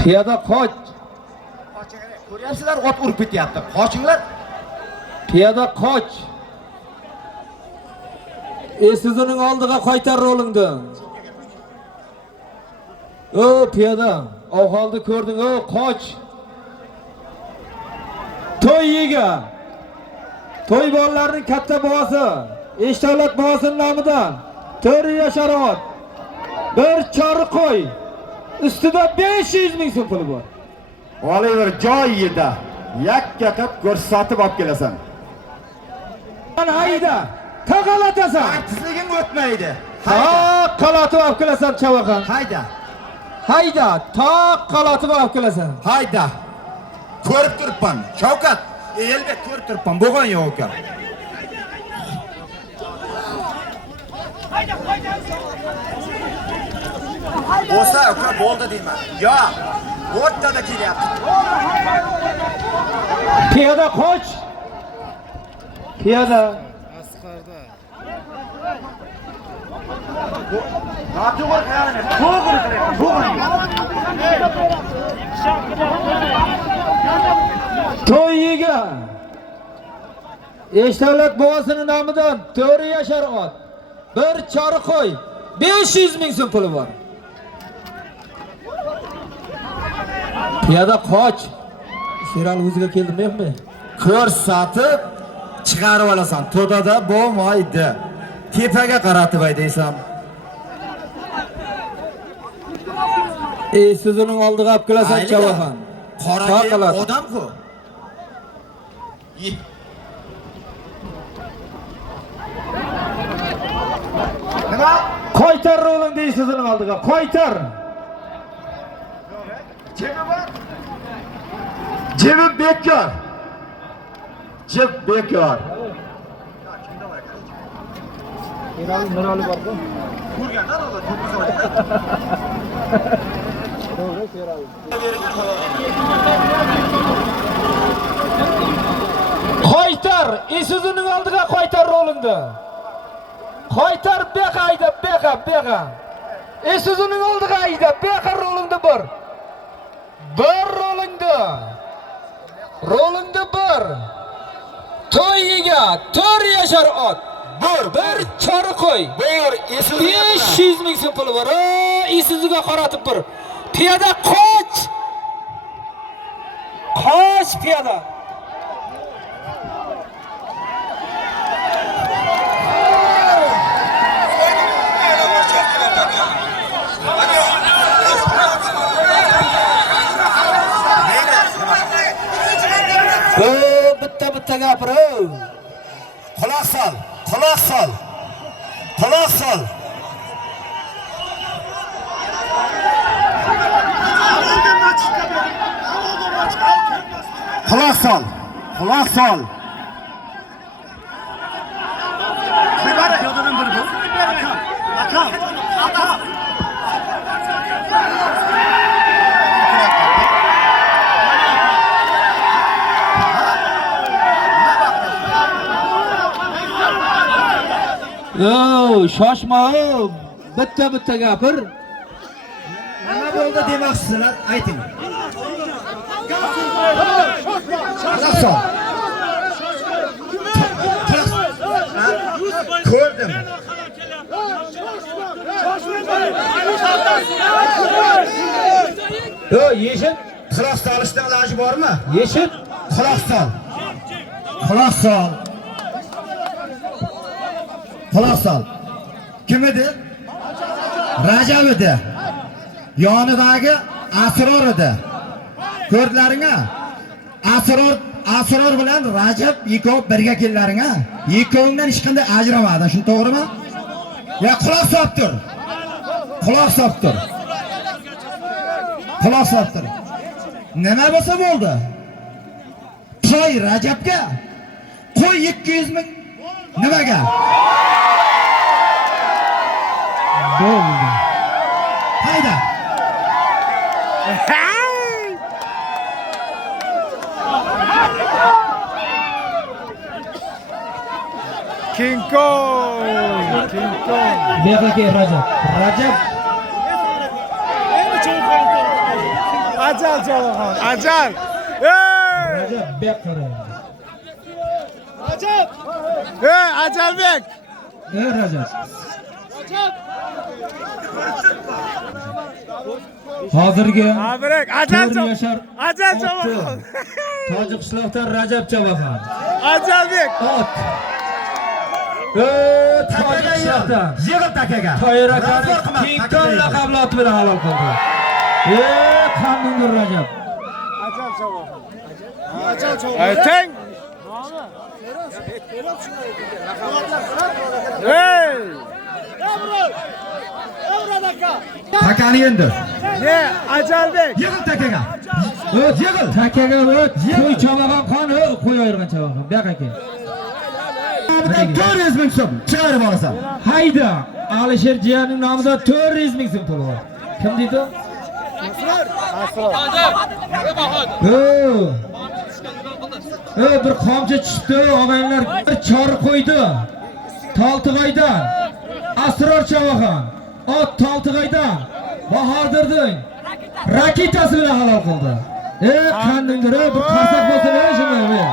Piyoda qoch. Ko'ryapsizlar, ot urib ketyapti. Qochinglar. Piyoda qoch. Sizining oldiga qaytar rolingni. O piyoda, ahvolni ko'rding, o qoch. To'y yega. To'y bolalarining katta bobosi, Eshdavlat bobosining nomidan 4 yashar ot. Bir chori qo'y. Ustida 500 ming so'm puli bor. Oliver joyida yakka qilib ko'rsatib olib kelasan. Mana hayda, taqalatasan. Artistliging o'tmaydi. Taqalatib olib kelasan chavaqa. Hayda. Hayda, taqalatib olib kelasan. Hayda. Ko'rib turibman. Shavkat, elbet ko'rib turibman. Bo'lgan yo'q ekan. Bo'lsa, uka bo'ldi deyman. Yo'q. O'rtada kelyapti. Piyoda qoch. Piyoda. Asqarda. Noto'g'ri qilaman. To'g'ri qilaman. To'y yega. Eshdavlat bobosining nomidan 4 yashar ot. Bir chori qo'y. 500 ming so'm puli bor. Piyoda qoch. Sheral o'ziga keldimi? Ko'rsatib chiqarib olasan. To'dada bo'lmaydi. Tepaga qaratib aytaysan. Sizining oldiga olib kelasan chavaxon. Qora odam-ku. Nima? Qaytar roling deysiz sizining oldiga. Qaytar. Cebi bekor. Ceb bekor. Mirali bor-ku. Ko'rganlar ular Qaytar, sizining oldiga qaytar rolingni. Qaytar beqa hayda, beqa. Sizining oldiga hayda, beqa rolingni bor. Bir rolingni bir. To'y yega, 4 yashar ot. Bir chori qo'y. 500 ming so'm puli bor. Siziga qaratib bir. Piyoda qoch. Qoch piyoda. Bitta gapir. Quloq sol. Quloq sol. Shoshma, bitta gapir. Nima bo'ldi demoqchisizlar? Ayting. Ko'rdim. Yeshit. Quloq solishdan iloji bormi? Yeshit. Quloq sol. Kim edi? Rajab edi. Yonidagi Asror edi. Ko'rdlaring-a? Asror bilan Rajab ikkov birga keldilaring-a? Ikkovingdan hech qanday ajramadi, shuni to'g'rimi? Ya quloq solib tur. Nima bo'lsa bo'ldi? To'y Rajabga, qo'y 200 ming nimaga? Bo'ldi. Hayda. King Kong. Beqa ke Rajab. Ajal Javohon. Ajal. Ey! Rajab bek qaraydi. Ey, Ajalbek. Rajab. Hozirgi Abrek, Ajal 4 yashar Ajal otni Javohon. Tojikistondan Rajab Javohon. Ajalbek. Ot. Tojikistondan Yig'il takaga. Toyir akani King Kong laqabli ot bilan halol qildi. Qanundir Rajab. Ajal Javohon. Ajal Javohon. Ayting. Ey! Takani endi. Ne, Ajalbek. Yig'il takaga. Yig'il. Takaga o't. Qo'y chavagan qon, qo'y ayirgan chavagan. Bu yoqqa kel. Bidan 400 ming so'm chiqarib olasan. Hayda. Alisher jiyaning nomidan 400 ming so'm to'ladi. Kim deydi? Bir qamchi tushdi, og'aylar bir chor qo'ydi. Taltig'aydan Asror Chavaxon, ot Taltig'aydan Bahodirning raketasi bilan halol qildi. Qandindir, bir qarsaq bo'lsa mana shunday.